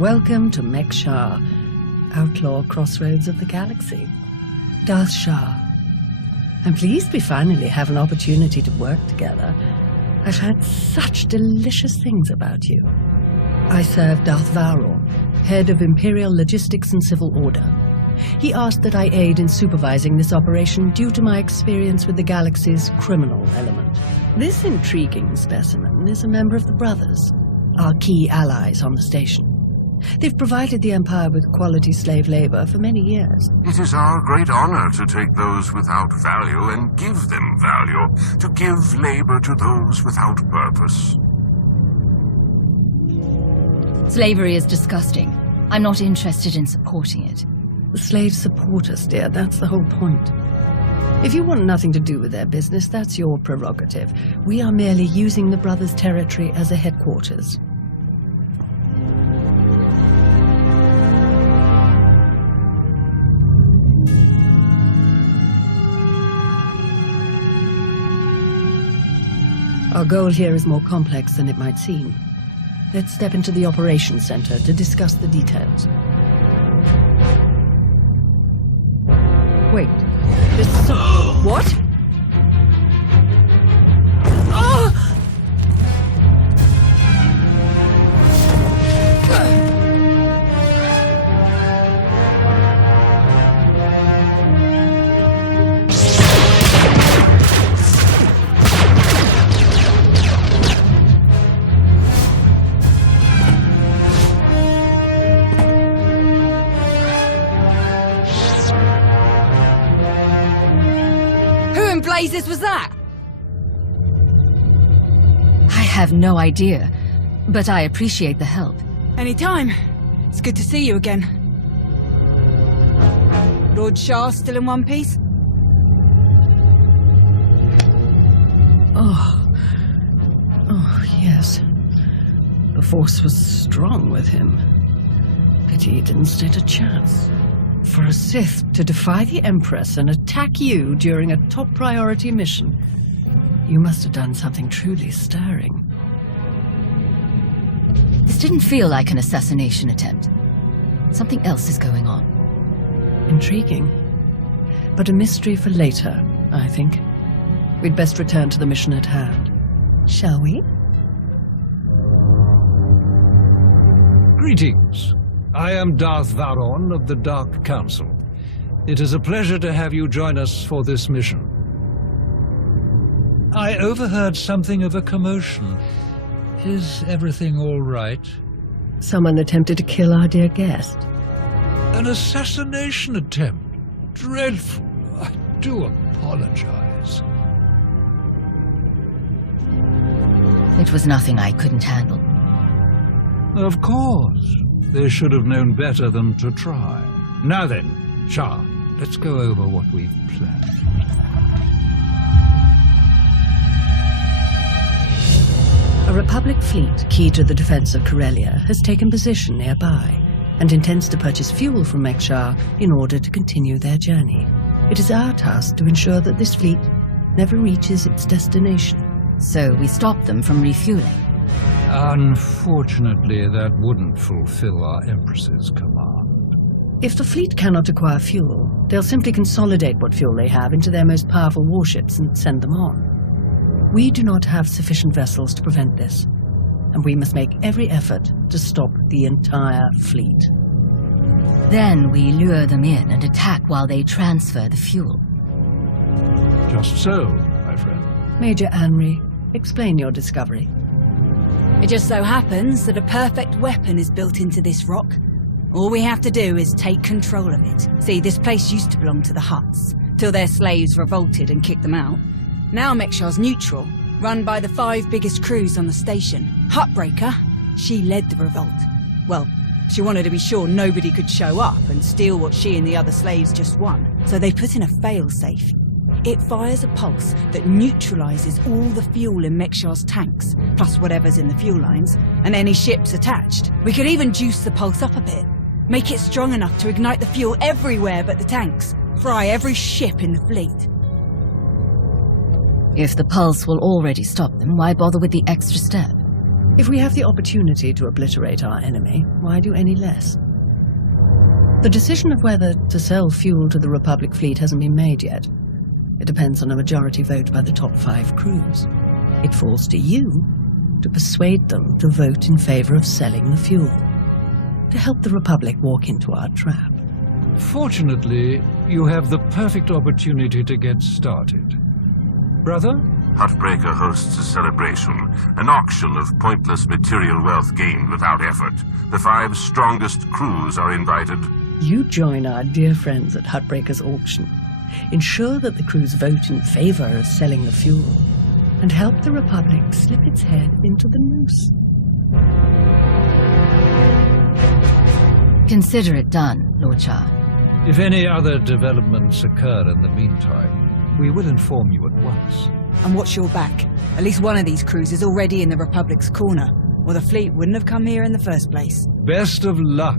Welcome to Mek-Sha, outlaw crossroads of the galaxy. Darth Shah. I'm pleased we finally have an opportunity to work together. I've heard such delicious things about you. I serve Darth Varon, head of Imperial Logistics and Civil Order. He asked that I aid in supervising this operation due to my experience with the galaxy's criminal element. This intriguing specimen is a member of the Brothers, our key allies on the station. They've provided the Empire with quality slave labor for many years. It is our great honor to take those without value and give them value, to give labor to those without purpose. Slavery is disgusting. I'm not interested in supporting it. The slaves support us, dear. That's the whole point. If you want nothing to do with their business, that's your prerogative. We are merely using the Brothers' territory as a headquarters. Our goal here is more complex than it might seem. Let's step into the operations center to discuss the details. Wait, there's some... What? Blazes was that? I have no idea, but I appreciate the help. Anytime. It's good to see you again. Lord Shah still in one piece? Oh, yes. The Force was strong with him. Pity he didn't stand a chance. For a Sith to defy the Empress and attack you during a top priority mission, you must have done something truly stirring. This didn't feel like an assassination attempt. Something else is going on. Intriguing. But a mystery for later, I think. We'd best return to the mission at hand. Shall we? Greetings. I am Darth Varon of the Dark Council. It is a pleasure to have you join us for this mission. I overheard something of a commotion. Is everything all right? Someone attempted to kill our dear guest. An assassination attempt? Dreadful. I do apologize. It was nothing I couldn't handle. Of course. They should have known better than to try. Now then, Shah, let's go over what we've planned. A Republic fleet key to the defense of Corellia has taken position nearby and intends to purchase fuel from Mek-Sha in order to continue their journey. It is our task to ensure that this fleet never reaches its destination. So we stop them from refueling. Unfortunately, that wouldn't fulfill our Empress's command. If the fleet cannot acquire fuel, they'll simply consolidate what fuel they have into their most powerful warships and send them on. We do not have sufficient vessels to prevent this, and we must make every effort to stop the entire fleet. Then we lure them in and attack while they transfer the fuel. Just so, my friend. Major Anri, explain your discovery. It just so happens that a perfect weapon is built into this rock. All we have to do is take control of it. See, this place used to belong to the Hutts, till their slaves revolted and kicked them out. Now Mek-Sha's neutral, run by the 5 biggest crews on the station. Huttbreaker, she led the revolt. Well, she wanted to be sure nobody could show up and steal what she and the other slaves just won. So they put in a fail-safe. It fires a pulse that neutralizes all the fuel in Mek-Sha's tanks, plus whatever's in the fuel lines, and any ships attached. We could even juice the pulse up a bit, make it strong enough to ignite the fuel everywhere but the tanks, fry every ship in the fleet. If the pulse will already stop them, why bother with the extra step? If we have the opportunity to obliterate our enemy, why do any less? The decision of whether to sell fuel to the Republic fleet hasn't been made yet. It depends on a majority vote by the top 5 crews. It falls to you to persuade them to vote in favor of selling the fuel, to help the Republic walk into our trap. Fortunately, you have the perfect opportunity to get started. Brother? Huttbreaker hosts a celebration, an auction of pointless material wealth gained without effort. The 5 strongest crews are invited. You join our dear friends at Huttbreaker's auction. Ensure that the crews vote in favor of selling the fuel, and help the Republic slip its head into the noose. Consider it done, Lord Shah. If any other developments occur in the meantime, we will inform you at once. And watch your back. At least one of these crews is already in the Republic's corner, or the fleet wouldn't have come here in the first place. Best of luck.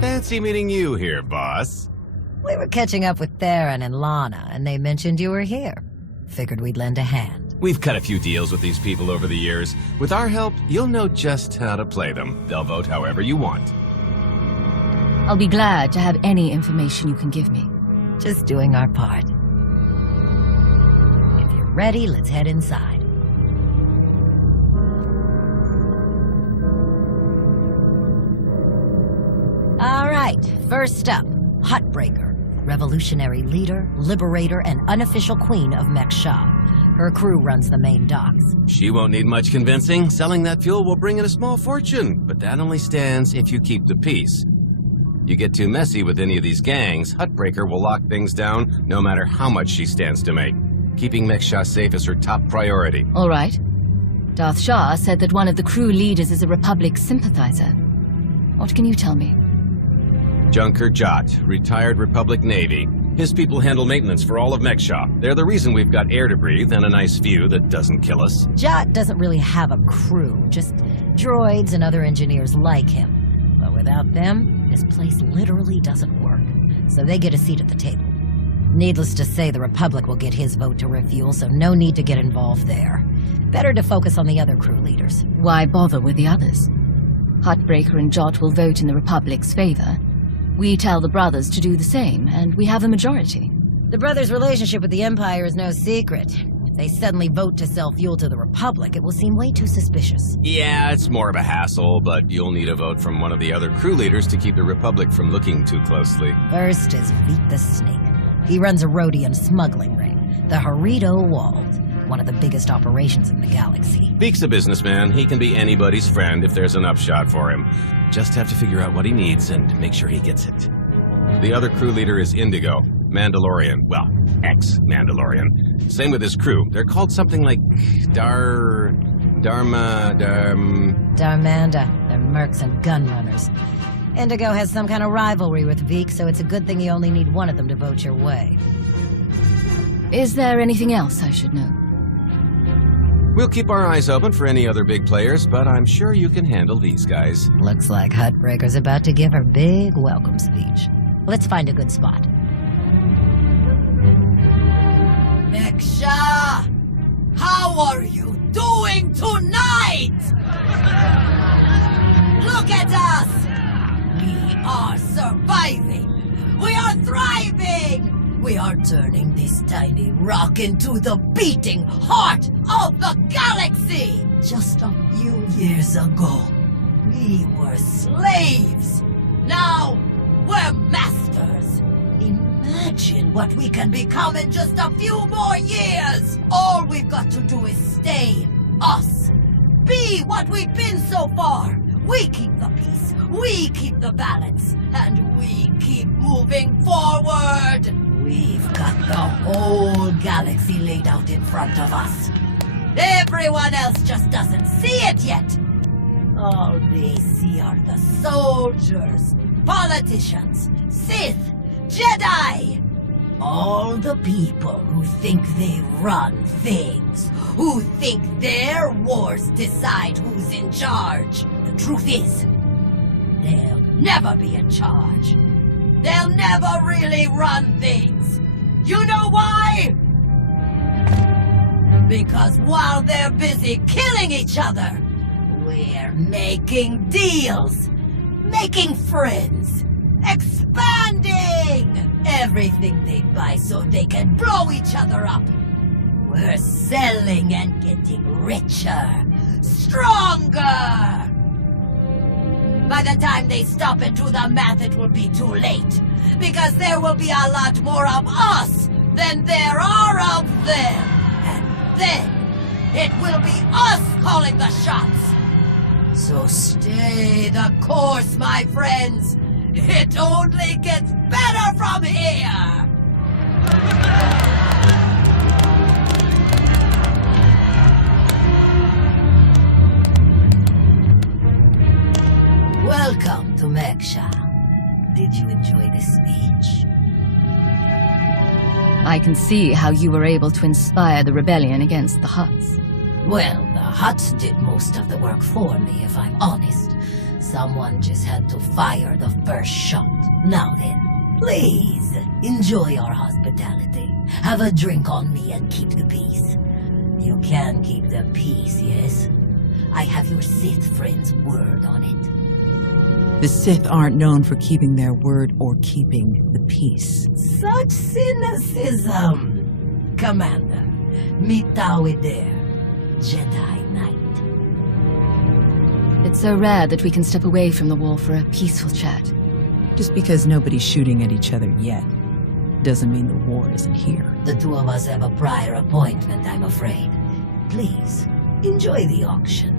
Fancy meeting you here, boss. We were catching up with Theron and Lana, and they mentioned you were here. Figured we'd lend a hand. We've cut a few deals with these people over the years. With our help, you'll know just how to play them. They'll vote however you want. I'll be glad to have any information you can give me. Just doing our part. If you're ready, let's head inside. All right, first up, Huttbreaker, revolutionary leader, liberator, and unofficial queen of Mek-Sha. Her crew runs the main docks. She won't need much convincing. Selling that fuel will bring in a small fortune, but that only stands if you keep the peace. You get too messy with any of these gangs, Huttbreaker will lock things down no matter how much she stands to make. Keeping Mek-Sha safe is her top priority. All right. Darth Shah said that one of the crew leaders is a Republic sympathizer. What can you tell me? Junker Jot, retired Republic Navy. His people handle maintenance for all of Mek-Sha. They're the reason we've got air to breathe and a nice view that doesn't kill us. Jot doesn't really have a crew, just droids and other engineers like him. But without them, this place literally doesn't work. So they get a seat at the table. Needless to say, the Republic will get his vote to refuel, so no need to get involved there. Better to focus on the other crew leaders. Why bother with the others? Huttbreaker and Jot will vote in the Republic's favor. We tell the brothers to do the same, and we have a majority. The brothers' relationship with the Empire is no secret. If they suddenly vote to sell fuel to the Republic, it will seem way too suspicious. Yeah, it's more of a hassle, but you'll need a vote from one of the other crew leaders to keep the Republic from looking too closely. First is Veek the Snake. He runs a Rhodian smuggling ring, the Harrido Walled, one of the biggest operations in the galaxy. Veek's a businessman. He can be anybody's friend if there's an upshot for him. Just have to figure out what he needs and make sure he gets it. The other crew leader is Indigo, Mandalorian. Well, ex-Mandalorian. Same with his crew. They're called something like Darmanda. They're mercs and gunrunners. Indigo has some kind of rivalry with Veek, so it's a good thing you only need one of them to vote your way. Is there anything else I should know? We'll keep our eyes open for any other big players, but I'm sure you can handle these guys. Looks like Huttbreaker's about to give her big welcome speech. Let's find a good spot. Mek-Sha! How are you doing tonight? Look at us! We are surviving! We are thriving! We are turning this tiny rock into the beating heart of the galaxy! Just a few years ago, we were slaves. Now, we're masters. Imagine what we can become in just a few more years. All we've got to do is stay us. Be what we've been so far. We keep the peace, we keep the balance, and we keep moving forward. We've got the whole galaxy laid out in front of us. Everyone else just doesn't see it yet. All they see are the soldiers, politicians, Sith, Jedi. All the people who think they run things, who think their wars decide who's in charge. The truth is, they'll never be in charge. They'll never really run things. You know why? Because while they're busy killing each other, we're making deals, making friends, expanding everything they buy so they can blow each other up. We're selling and getting richer, stronger. By the time they stop and do the math, it will be too late. Because there will be a lot more of us than there are of them. And then, it will be us calling the shots. So stay the course, my friends. It only gets better from here. Welcome to Mek-Sha. Did you enjoy the speech? I can see how you were able to inspire the rebellion against the Hutts. Well, the Hutts did most of the work for me, if I'm honest. Someone just had to fire the first shot. Now then, please, enjoy our hospitality. Have a drink on me and keep the peace. You can keep the peace, yes? I have your Sith friend's word on it. The Sith aren't known for keeping their word or keeping the peace. Such cynicism! Commander, meet Tawi there. Jedi Knight. It's so rare that we can step away from the wall for a peaceful chat. Just because nobody's shooting at each other yet, doesn't mean the war isn't here. The two of us have a prior appointment, I'm afraid. Please, enjoy the auction.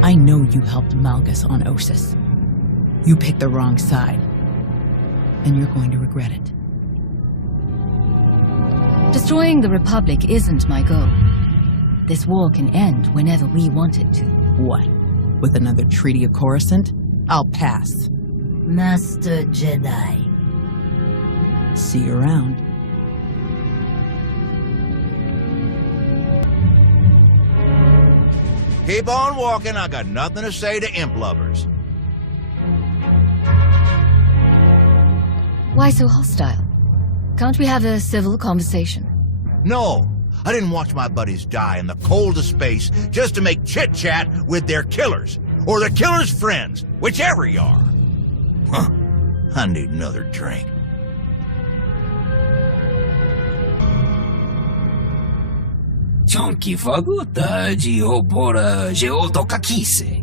I know you helped Malgus on Ossus. You picked the wrong side. And you're going to regret it. Destroying the Republic isn't my goal. This war can end whenever we want it to. What? With another Treaty of Coruscant? I'll pass. Master Jedi. See you around. Keep on walking, I got nothing to say to imp lovers. Why so hostile? Can't we have a civil conversation? No, I didn't watch my buddies die in the cold of space just to make chit-chat with their killers, or their killers' friends, whichever you are. Huh, I need another drink. Chonky faguta geopora geotokakise.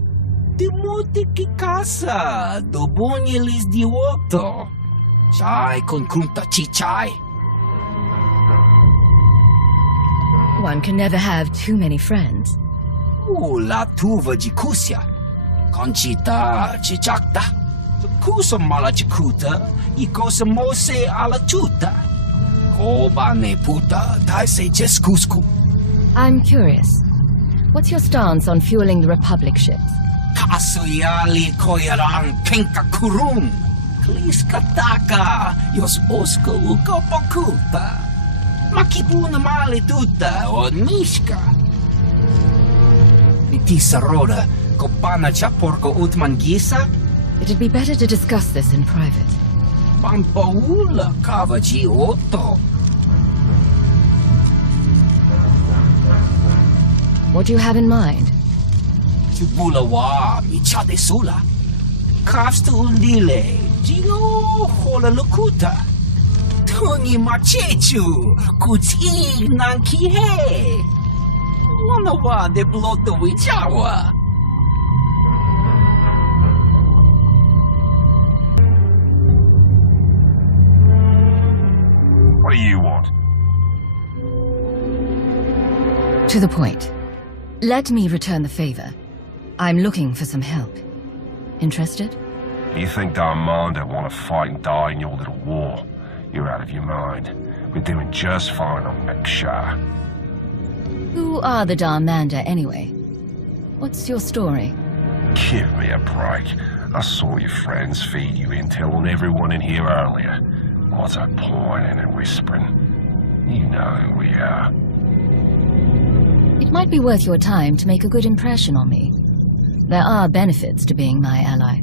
Demote que casa do bonyelis dioto. Chai con kunta chichai. One can never have too many friends. La tuva jikusia. Conchita chichakta. Kusa mala chikuta. Ikosa mose ala chuta. Koba ne puta taise jeskusku. I'm curious. What's your stance on fueling the Republic ships? Kasuyali koyaran kenka kurun. Kliskataka yos oska ukopokuta. Makibuna mali tuta o nishka. Nitisa roda kopana chaporko utmangisa. It'd be better to discuss this in private. Pampaula kavaji otto. What do you have in mind? Chubulawa michade sula. Kafstu undile. Gio hola lokuta. Tungi machechu. Kuti nankihe. Wanawa de bloto wichawa. What do you want? To the point. Let me return the favor. I'm looking for some help. Interested? You think Darmanda want to fight and die in your little war? You're out of your mind. We're doing just fine on Mek-Sha. Who are the Darmanda anyway? What's your story? Give me a break. I saw your friends feed you intel on everyone in here earlier. What's a pointing and whispering? You know who we are. It might be worth your time to make a good impression on me. There are benefits to being my ally.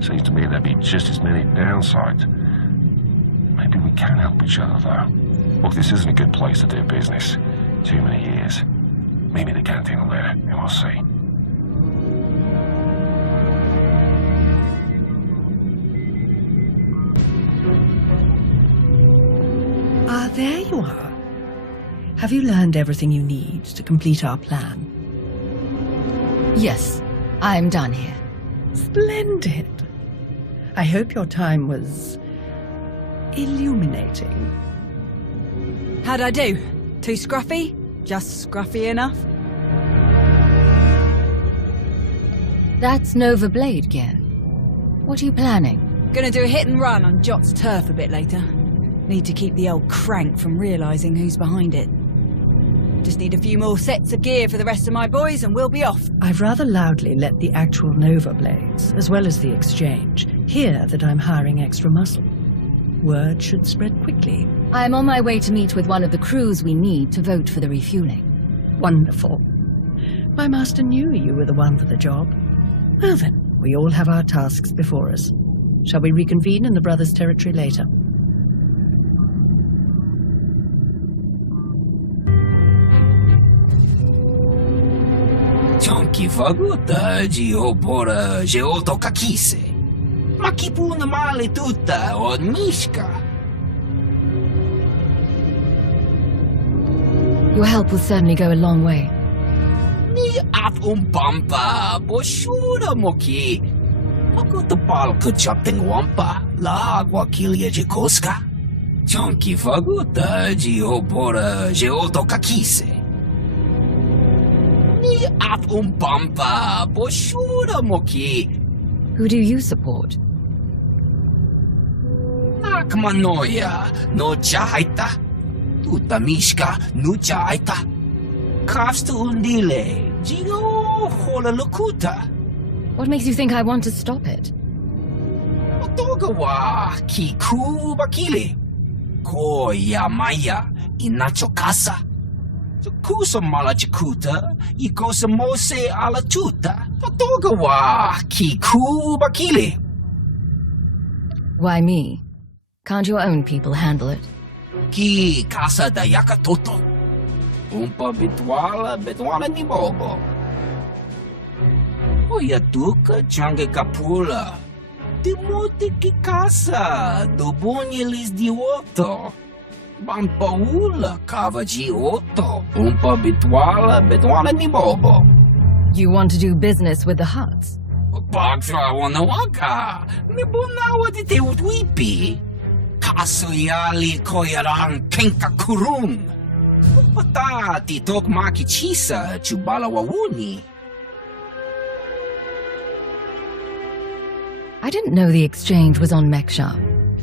Seems to me there'd be just as many downsides. Maybe we can help each other, though. Look, this isn't a good place to do business. Too many years. Meet me in the canteen on there, and we'll see. Ah, there you are. Have you learned everything you need to complete our plan? Yes, I'm done here. Splendid. I hope your time was illuminating. How'd I do? Too scruffy? Just scruffy enough? That's Nova Blade gear. What are you planning? Gonna do a hit and run on Jot's turf a bit later. Need to keep the old crank from realising who's behind it. Just need a few more sets of gear for the rest of my boys and we'll be off. I've rather loudly let the actual Nova Blades, as well as the Exchange, hear that I'm hiring extra muscle. Word should spread quickly. I'm on my way to meet with one of the crews we need to vote for the refueling. Wonderful. My master knew you were the one for the job. Well then, we all have our tasks before us. Shall we reconvene in the Brothers' territory later? Chonky faguta geopora geotokakise. Makipuna male tutta od Mishka. Your help will certainly go a long way. Ni at pampa boshura moki. Makutapal kuchapting wampa la agua kilia jikoska. Chonky faguta geopora geotokakise. Ni at pampa boshura moki. Who do you support? Nakmanoya no chaita. Tuta Mishka no chaita. Kafsta undile. Gio hola lukuta. What makes you think I want to stop it? Otogawa kiku bakili. Koya maya inachokasa. Kusa malachikuta, ikosa mose ala tuta. Otogawa kiku bakili. Why me? Can't your own people handle it? Ki casa da yakatoto. Umpa bitwala ni bobo. Oya tuka change kapula. Timote ki casa, dobonyelis di otto. Bampaula kava ji otto. Umpa bitwala ni bobo. You want to do business with the Huts? Bagtra wanawaka. Nibunawa di te utwipi. Kasuyali koyaran kenka kurung. Patati tok makichisa chubala wawuni. I didn't know the Exchange was on Mek-Sha.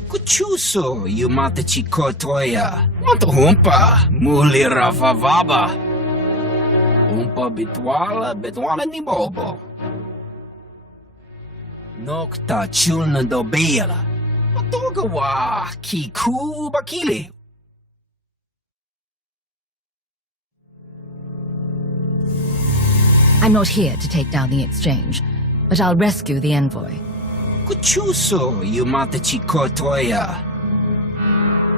Kuchuso yumata chikotoya. Wanto humpa muli ravavaba. Humpa bitwala ni bobo. Nokta chulna dobela. Otogawa kiku bakili. I'm not here to take down the Exchange, but I'll rescue the envoy. Kuchuso yumata chikotoya.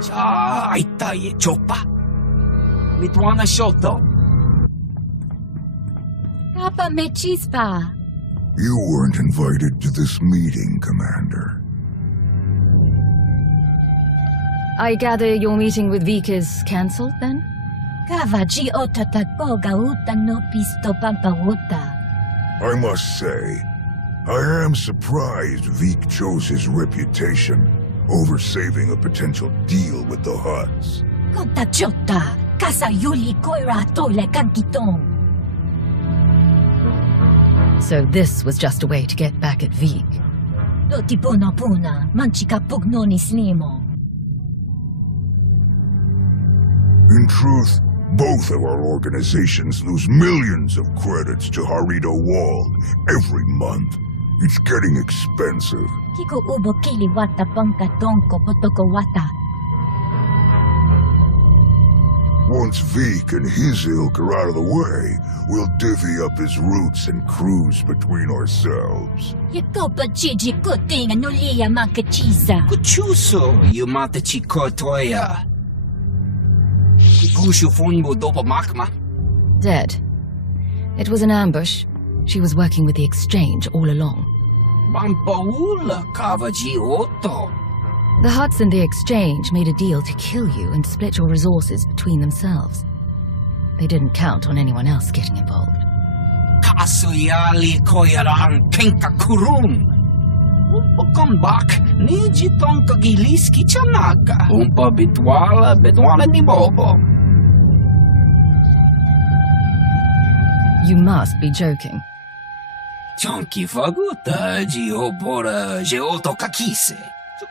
Cha aita ye chopa. Mitwana shoto. Papa me chispa. You weren't invited to this meeting, Commander. I gather your meeting with Vik is cancelled, then? Kavaji otatakoga uta no pisto pampauta. I must say, I am surprised Vik chose his reputation over saving a potential deal with the Huts. Kontachota, kasa yuli koira tole kankitong. So this was just a way to get back at Vik. Loti puna puna, manchika pugnoni slimo. In truth, both of our organizations lose millions of credits to Harito Wald every month. It's getting expensive. Kiko ubo kili wata pangka tonko potoko wata. Once Vik and his ilk are out of the way, we'll divvy up his routes and cruise between ourselves. Kuchuso, you mata chikotoya. Igushu funbo dopo makma. Dead. It was an ambush. She was working with the Exchange all along. Bampaula kavaji otto. The Hutts and the Exchange made a deal to kill you and split your resources between themselves. They didn't count on anyone else getting involved. Kasuyali koyaran kenka kurun. Umpakambak niji tonka giliski chanaka. Umpa bitwala ni bobo. You must be joking. Chonki faguta jiobora jeoto kakise.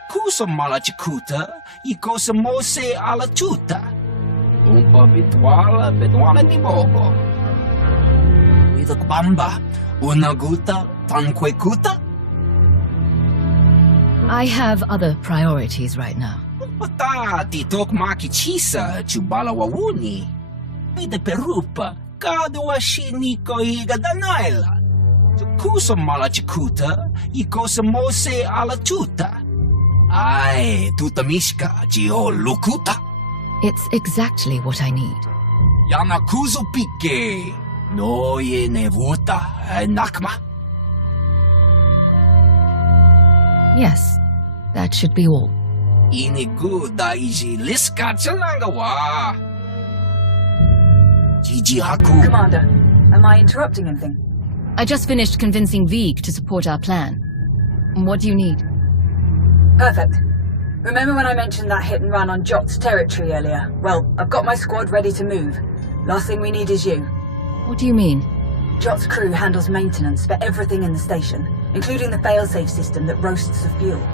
Kusa malachikuta, ikosa mose ala chuta. Umpa bitwala ni bobo. Widok bamba, unaguta, tanquekuta. I have other priorities right now. Pata titok makichisa chubala wawuni. Pide perupa, kadwa shiniko iga danaila. Kusa malachikuta, ikosa mose ala chuta. Ay, tutamishka jio lukuta. It's exactly what I need. Yanakuzu pike. No ye nevuta nakma. Yes, that should be all. Inigu daiji liska chanagawa. Jiji haku. Commander, am I interrupting anything? I just finished convincing Vik to support our plan. What do you need? Perfect. Remember when I mentioned that hit and run on Jot's territory earlier? Well, I've got my squad ready to move. Last thing we need is you. What do you mean? Jot's crew handles maintenance for everything in the station, including the failsafe system that roasts the fuel.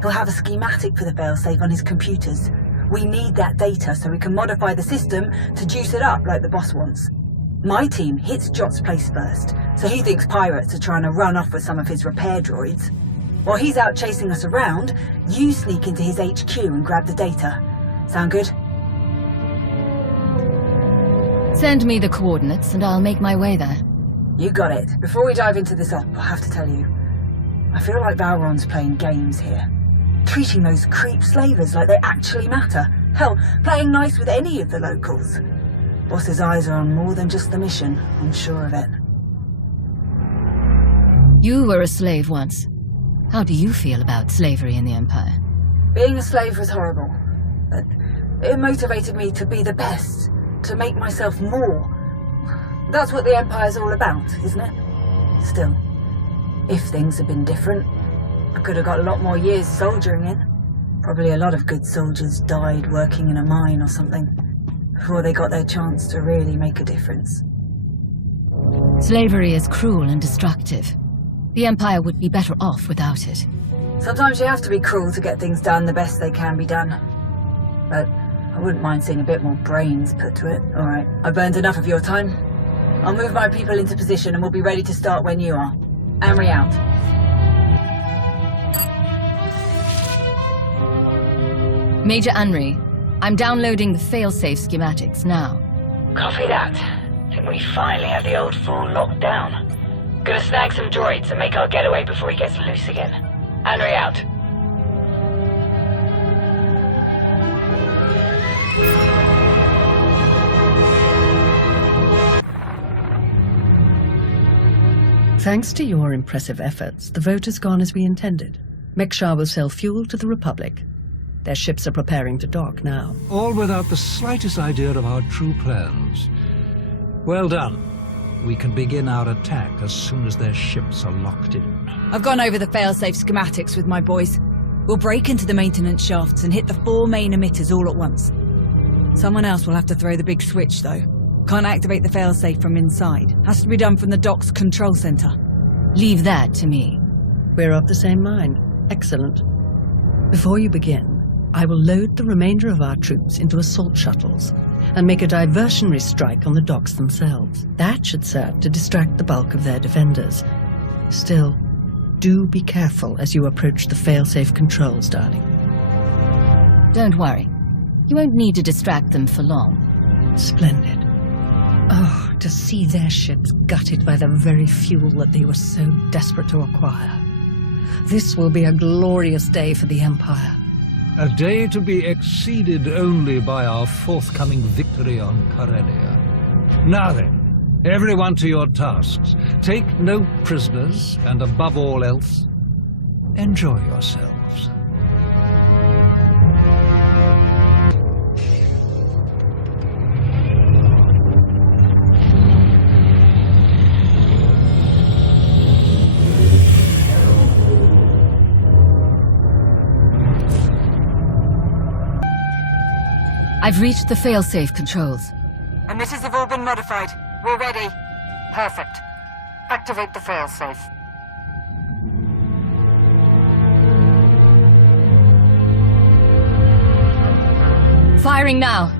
He'll have a schematic for the failsafe on his computers. We need that data so we can modify the system to juice it up like the boss wants. My team hits Jot's place first, so he thinks pirates are trying to run off with some of his repair droids. While he's out chasing us around, you sneak into his HQ and grab the data. Sound good? Send me the coordinates and I'll make my way there. You got it. Before we dive into this op, I have to tell you, I feel like Valron's playing games here. Treating those creep slavers like they actually matter. Hell, playing nice with any of the locals. Boss's eyes are on more than just the mission, I'm sure of it. You were a slave once. How do you feel about slavery in the Empire? Being a slave was horrible, but it motivated me to be the best, to make myself more. That's what the Empire's all about, isn't it? Still, if things had been different, I could have got a lot more years soldiering in. Probably a lot of good soldiers died working in a mine or something, before they got their chance to really make a difference. Slavery is cruel and destructive. The Empire would be better off without it. Sometimes you have to be cruel to get things done the best they can be done. But I wouldn't mind seeing a bit more brains put to it. All right, I burned enough of your time. I'll move my people into position and we'll be ready to start when you are. Amory out. Major Anri, I'm downloading the failsafe schematics now. Copy that. Think we finally have the old fool locked down. Gonna snag some droids and make our getaway before he gets loose again. Anri out. Thanks to your impressive efforts, the vote has gone as we intended. Mek-Sha will sell fuel to the Republic. Their ships are preparing to dock now. All without the slightest idea of our true plans. Well done. We can begin our attack as soon as their ships are locked in. I've gone over the failsafe schematics with my boys. We'll break into the maintenance shafts and hit the 4 main emitters all at once. Someone else will have to throw the big switch, though. Can't activate the failsafe from inside. Has to be done from the dock's control center. Leave that to me. We're of the same mind. Excellent. Before you begin, I will load the remainder of our troops into assault shuttles and make a diversionary strike on the docks themselves. That should serve to distract the bulk of their defenders. Still, do be careful as you approach the failsafe controls, darling. Don't worry. You won't need to distract them for long. Splendid. Oh, to see their ships gutted by the very fuel that they were so desperate to acquire. This will be a glorious day for the Empire. A day to be exceeded only by our forthcoming victory on Corellia. Now then, everyone to your tasks. Take no prisoners, and above all else, enjoy yourselves. I've reached the failsafe controls. Emitters have all been modified. We're ready. Perfect. Activate the failsafe. Firing now.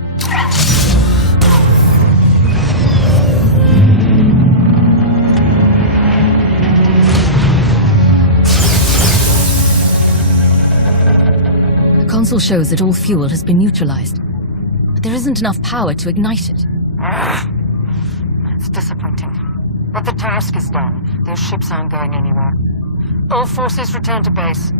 The console shows that all fuel has been neutralized. There isn't enough power to ignite it. It's disappointing. But the task is done. Those ships aren't going anywhere. All forces return to base.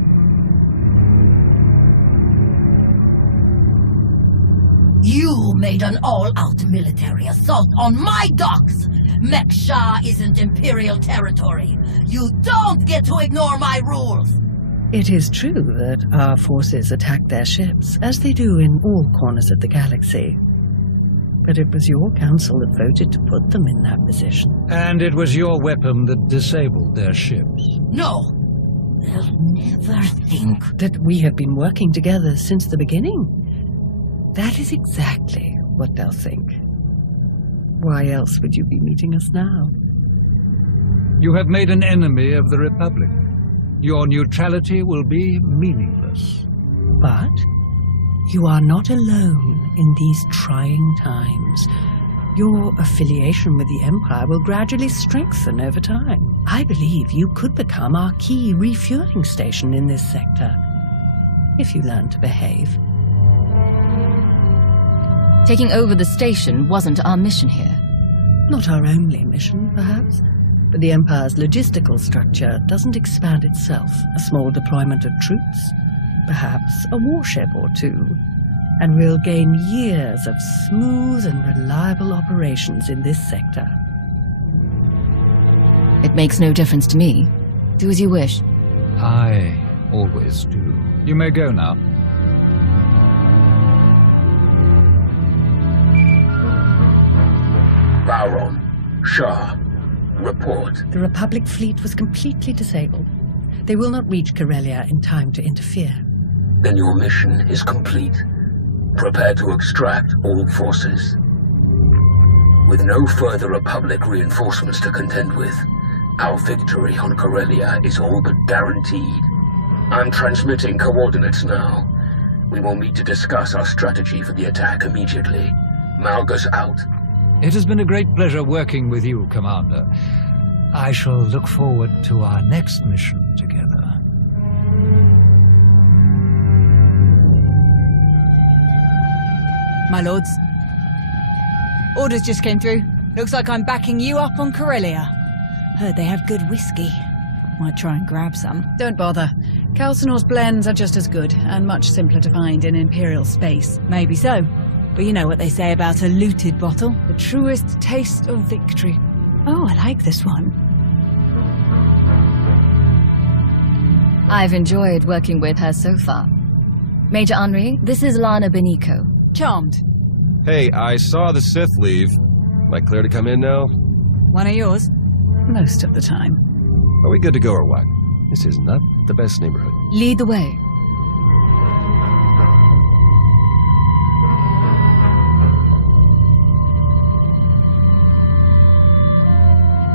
You made an all-out military assault on my docks! Mek-Sha isn't Imperial territory. You don't get to ignore my rules! It is true that our forces attacked their ships, as they do in all corners of the galaxy. But it was your council that voted to put them in that position. And it was your weapon that disabled their ships. No! They'll never think that we have been working together since the beginning. That is exactly what they'll think. Why else would you be meeting us now? You have made an enemy of the Republic. Your neutrality will be meaningless. But you are not alone in these trying times. Your affiliation with the Empire will gradually strengthen over time. I believe you could become our key refueling station in this sector, if you learn to behave. Taking over the station wasn't our mission here. Not our only mission, perhaps. But the Empire's logistical structure doesn't expand itself. A small deployment of troops, perhaps a warship or two, and we'll gain years of smooth and reliable operations in this sector. It makes no difference to me. Do as you wish. I always do. You may go now. Baron, Shah, report. The Republic fleet was completely disabled. They will not reach Corellia in time to interfere. Then your mission is complete. Prepare to extract all forces. With no further Republic reinforcements to contend with, our victory on Corellia is all but guaranteed. I'm transmitting coordinates now. We will meet to discuss our strategy for the attack immediately. Malgus out. It has been a great pleasure working with you, Commander. I shall look forward to our next mission together. My lords. Orders just came through. Looks like I'm backing you up on Corellia. Heard they have good whiskey. Might try and grab some. Don't bother. Calcinor's blends are just as good, and much simpler to find in Imperial space. Maybe so. But you know what they say about a looted bottle? The truest taste of victory. Oh, I like this one. I've enjoyed working with her so far. Major Henri, this is Lana Benico. Charmed. Hey, I saw the Sith leave. Am I clear to come in now? One of yours? Most of the time. Are we good to go or what? This is not the best neighborhood. Lead the way.